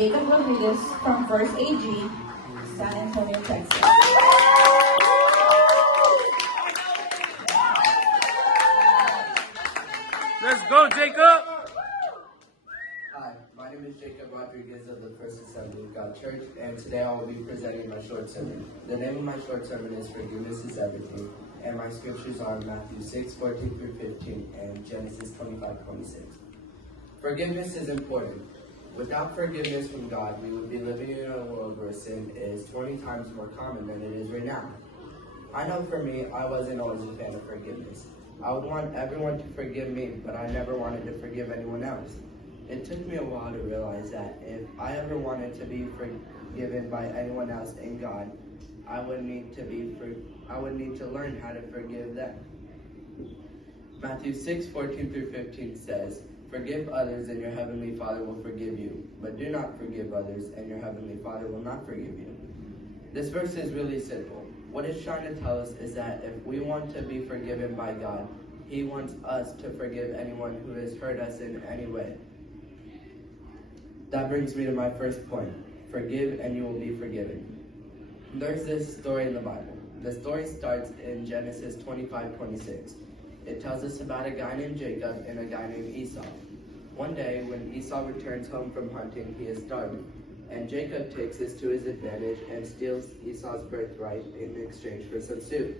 Jacob Rodriguez from First AG, San Antonio, Texas. Let's go, Jacob! Hi, my name is Jacob Rodriguez of the First Assembly of God Church, and today I will be presenting my short sermon. The name of my short sermon is Forgiveness is Everything, and my scriptures are Matthew 6:14 through 15 and Genesis 25:26. Forgiveness is important. Without forgiveness from God, we would be living in a world where sin is 20 times more common than it is right now. I know for me, I wasn't always a fan of forgiveness. I would want everyone to forgive me, but I never wanted to forgive anyone else. It took me a while to realize that if I ever wanted to be forgiven by anyone else in God, I would need to learn how to forgive them. Matthew 6:14 through 15 says, "Forgive others and your heavenly Father will forgive you, but do not forgive others and your heavenly Father will not forgive you." This verse is really simple. What it's trying to tell us is that if we want to be forgiven by God, He wants us to forgive anyone who has hurt us in any way. That brings me to my first point. Forgive and you will be forgiven. There's this story in the Bible. The story starts in Genesis 25:26. It tells us about a guy named Jacob and a guy named Esau. One day, when Esau returns home from hunting, he is starving, and Jacob takes this to his advantage and steals Esau's birthright in exchange for some soup.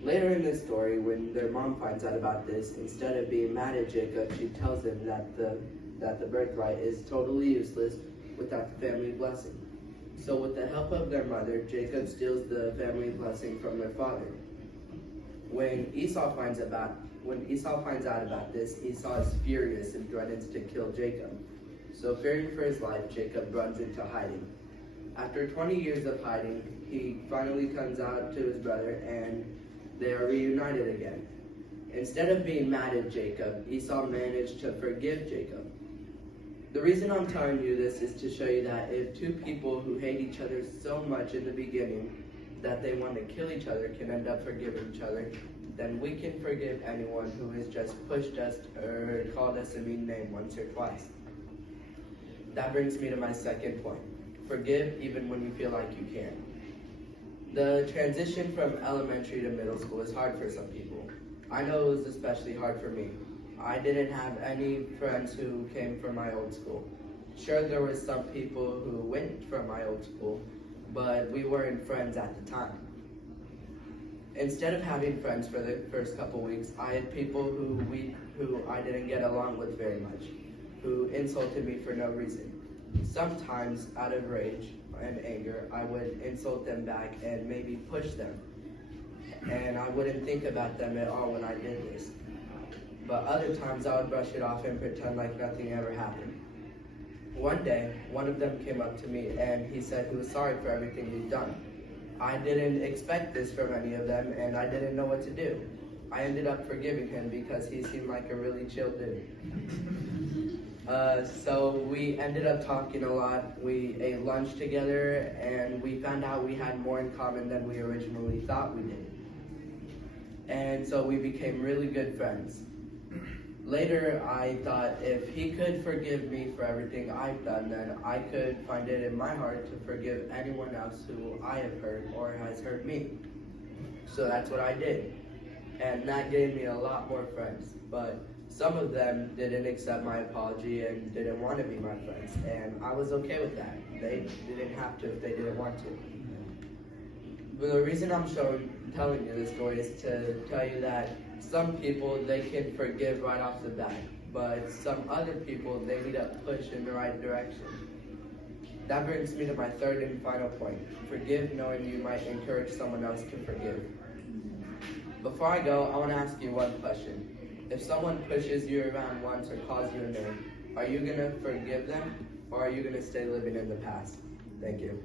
Later in this story, when their mom finds out about this, instead of being mad at Jacob, she tells him that the birthright is totally useless without the family blessing. So with the help of their mother, Jacob steals the family blessing from their father. When Esau finds out about this, Esau is furious and threatens to kill Jacob. So fearing for his life, Jacob runs into hiding. After 20 years of hiding, he finally comes out to his brother and they are reunited again. Instead of being mad at Jacob, Esau managed to forgive Jacob. The reason I'm telling you this is to show you that if two people who hate each other so much in the beginning that they want to kill each other can end up forgiving each other, then we can forgive anyone who has just pushed us or called us a mean name once or twice. That brings me to my second point. Forgive even when you feel like you can't. The transition from elementary to middle school is hard for some people. I know it was especially hard for me. I didn't have any friends who came from my old school. Sure, there were some people who went from my old school, but we weren't friends at the time. Instead of having friends for the first couple weeks, I had people who I didn't get along with very much, who insulted me for no reason. Sometimes, out of rage and anger, I would insult them back and maybe push them. And I wouldn't think about them at all when I did this. But other times I would brush it off and pretend like nothing ever happened. One day, one of them came up to me and he said he was sorry for everything he'd done. I didn't expect this from any of them and I didn't know what to do. I ended up forgiving him because he seemed like a really chill dude. So we ended up talking a lot. We ate lunch together and we found out we had more in common than we originally thought we did. And so we became really good friends. Later, I thought if he could forgive me for everything I've done, then I could find it in my heart to forgive anyone else who I have hurt or has hurt me. So that's what I did. And that gave me a lot more friends. But some of them didn't accept my apology and didn't want to be my friends. And I was okay with that. They didn't have to if they didn't want to. But the reason I'm telling you this story is to tell you that some people, they can forgive right off the bat, but some other people, they need a push in the right direction. That brings me to my third and final point. Forgive knowing you might encourage someone else to forgive. Before I go, I want to ask you one question. If someone pushes you around once or calls you a name, are you going to forgive them or are you going to stay living in the past? Thank you.